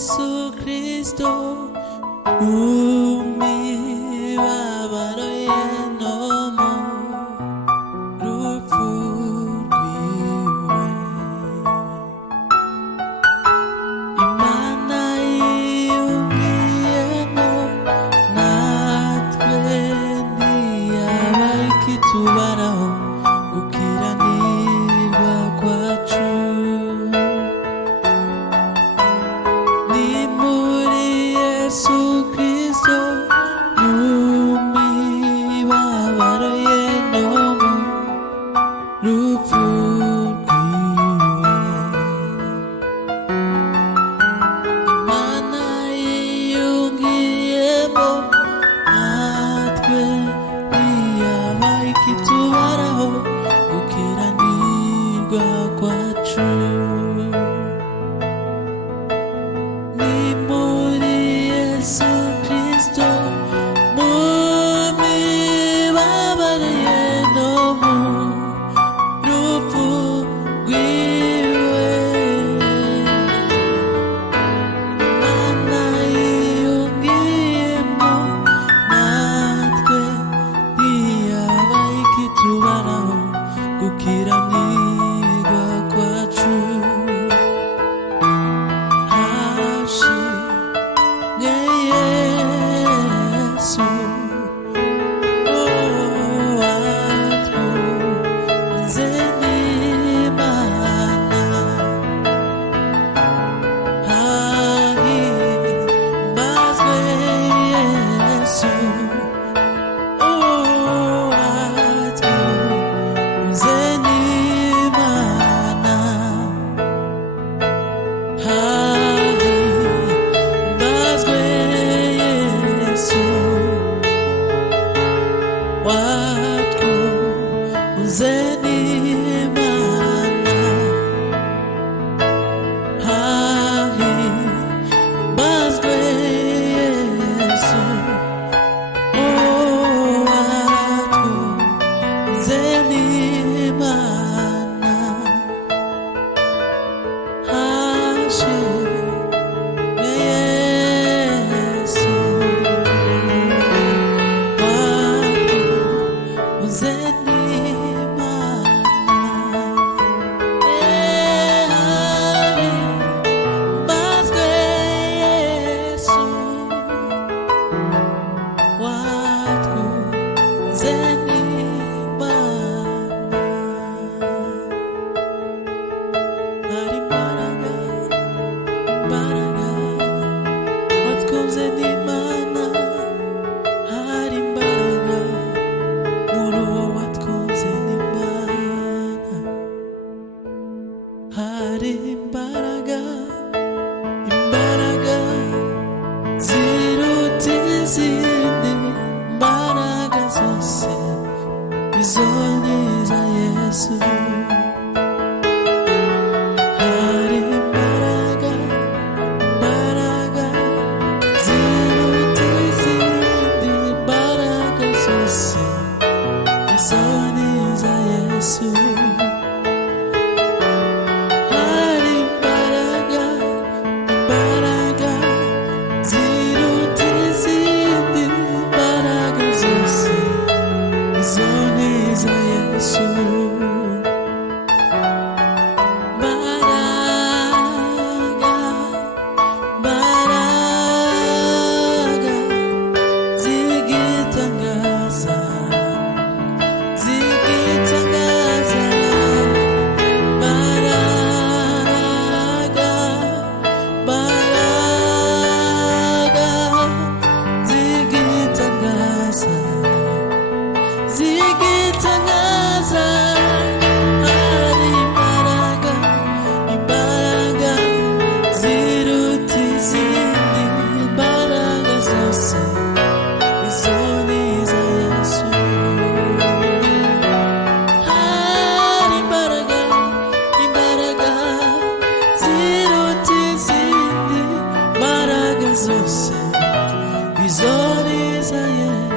Yesu Kristo umibabaro ye no mu rupfu rwiwe. Imana yiyumviyemo natwe ntiyaba ikitubaraho gukiranirwa kwacu. Ni muri Yesu Kristo umibabaro ye no mu rupfu rwiwe. Imana yiyumviyemo natwe ntiyaba ikitubaraho gukiranirwa kwacu. Ni muri Yesu Kristo mu mibabaro ye no mu rupfu rwiwe. Imana yiyumviyemo natwe ntiyaba ikitubaraho gukiranirwa kwacu. Hashimwe Yesu, watwunze n'Imana. Hahimbazwe Yesu, watwunze n'Imana. Hahimbazwe Yesu, watwunze n'Imana. Hahimbazwe Yesu, watwunze n'Imana. Hashimwe Yesu, watwunze n'Imana. Hahimbazwe Yesu, watwunze n'Imana. Hari imbaraga, watwunze n'Imana. Hari imbaraga muri uwo watwunze n'Imana. Hari imbaraga ziruta izindi mbaraga zose, izo ni iza Yesu. Hari imbaraga ziruta izindi mbaraga zose, izo ni iza Yesu. Hari imbaraga ziruta izindi mbaraga zose, izo ni iza Yesu. Mbaraga zigitangaza, mbaraga zigitangaza, hari imbaraga ziruta izindi mbaraga zose, izo ni iza Yesu. Hari imbaraga ziruta izindi mbaraga zose, izo ni iza Yesu.